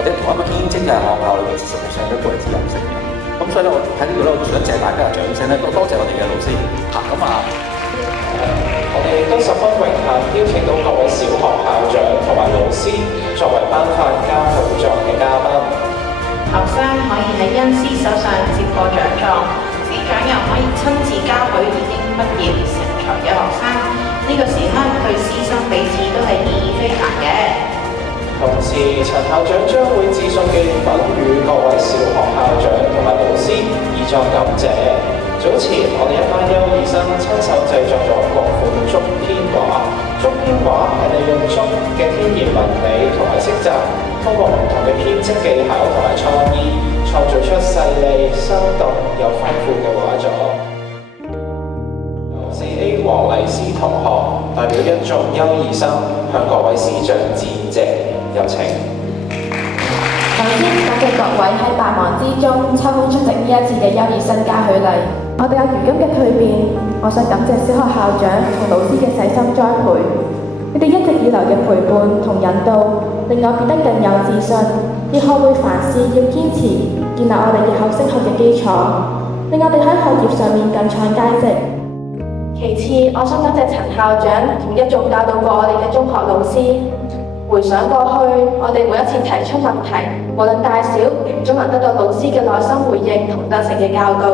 或者同一個編職嘅學校裏邊，實際上都個人之有性嘅。咁所以咧，我喺呢度咧，我想借大家嘅掌聲咧，多謝我哋嘅老師嚇。我哋亦都十分榮幸邀請到各位小學校長同埋老師作為頒發嘉許狀嘅嘉賓。學生可以喺恩師手上接過獎狀，師長又可以親自嘉許已經畢業成才嘅學生。呢個時刻對師生彼此都係意義非凡嘅。同時，陳校長將會致送紀念品予各位小學校長同埋老師，以作感謝。早前我哋一班優異生親手製作咗各款竹編畫，竹編畫係利用竹嘅天然紋理同埋色澤，通過唔同嘅編織技巧同埋創意，創造出細膩、生動又豐富嘅畫作。由 4A 黃麗詩同學代表一眾優異生向各位師長致謝，有請。首先感謝各位喺百忙之中抽空出席呢一次嘅優異生嘉許禮。我哋有如今嘅蛻變，我想感謝小學校長同老師嘅細心栽培，你哋一直以來嘅陪伴同引導，令我變得更有自信，亦學會凡事要堅持，建立我哋日後升學嘅基礎，令我哋喺學業上面更創佳績。其次，我想感謝陳校長同一眾教導過我哋嘅中學老師。回想過去，我哋每一次提出問題，無論大小，總能得到老師嘅耐心回應同真誠嘅教導。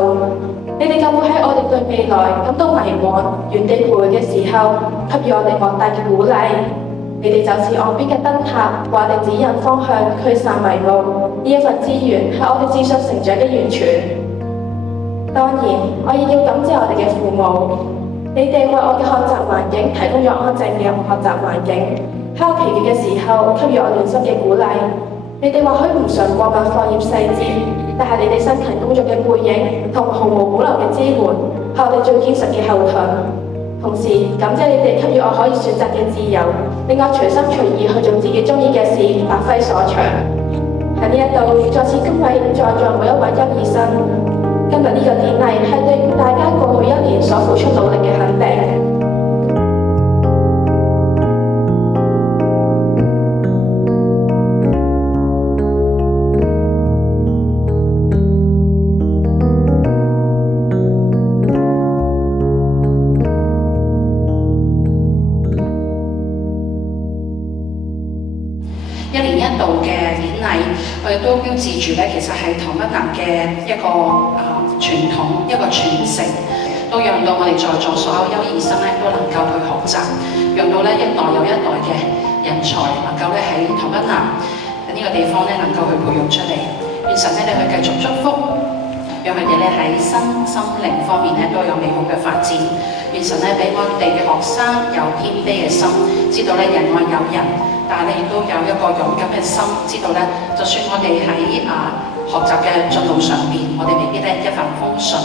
你哋更會喺我哋對未來感到迷茫、原地徘徊嘅時候，給予我哋莫大嘅鼓勵。你哋就似岸邊嘅燈塔，為我哋指引方向、驅散迷霧。呢一份資源係我哋自信成長嘅源泉。當然，我亦要感謝我哋嘅父母，你哋為我嘅學習環境提供咗安靜嘅學習環境。喺我疲倦嘅時候，給予我暖心嘅鼓勵。你哋或許唔常過問課業細節，但係你哋辛勤工作嘅背影同毫無保留嘅支援，係我哋最堅實嘅後盾。同時，感謝你哋給予我可以選擇嘅自由，令我隨心隨意去做自己中意嘅事，發揮所長。喺呢一度，再次恭喜在座每一位優異生。今日呢個典禮係對大家過去一年所付出努力嘅肯定。一年一度嘅典禮，我哋都標誌住咧，其實係唐北南嘅一個傳統，一個傳承，都讓到我哋在座所有優異生咧都能夠去學習，讓到咧一代又一代嘅人才能夠咧喺唐北南呢個地方咧能夠去培育出嚟。願神咧你去繼續祝福，讓佢哋咧喺身心靈方面咧都有美好嘅發展。願神咧俾我哋嘅學生有謙卑嘅心，知道咧人外有人。但係咧，亦都有一個勇敢嘅心，知道咧，就算我哋喺學習嘅進路上邊，我哋未必咧一帆風順，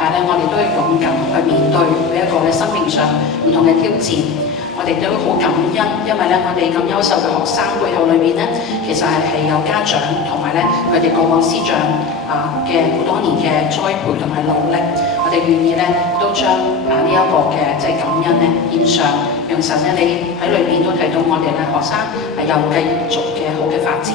但係咧，我哋都要勇敢去面對每一個嘅生命上唔同嘅挑戰。我哋都好感恩，因為咧，我哋咁優秀嘅學生背後裏面咧，其實係有家長同埋咧佢哋過往師長嘅好多年嘅栽培同埋努力，我哋願意咧都將呢一個嘅即係感恩咧獻上，讓神咧你喺裏邊都睇到我哋咧學生係有繼續嘅好嘅發展。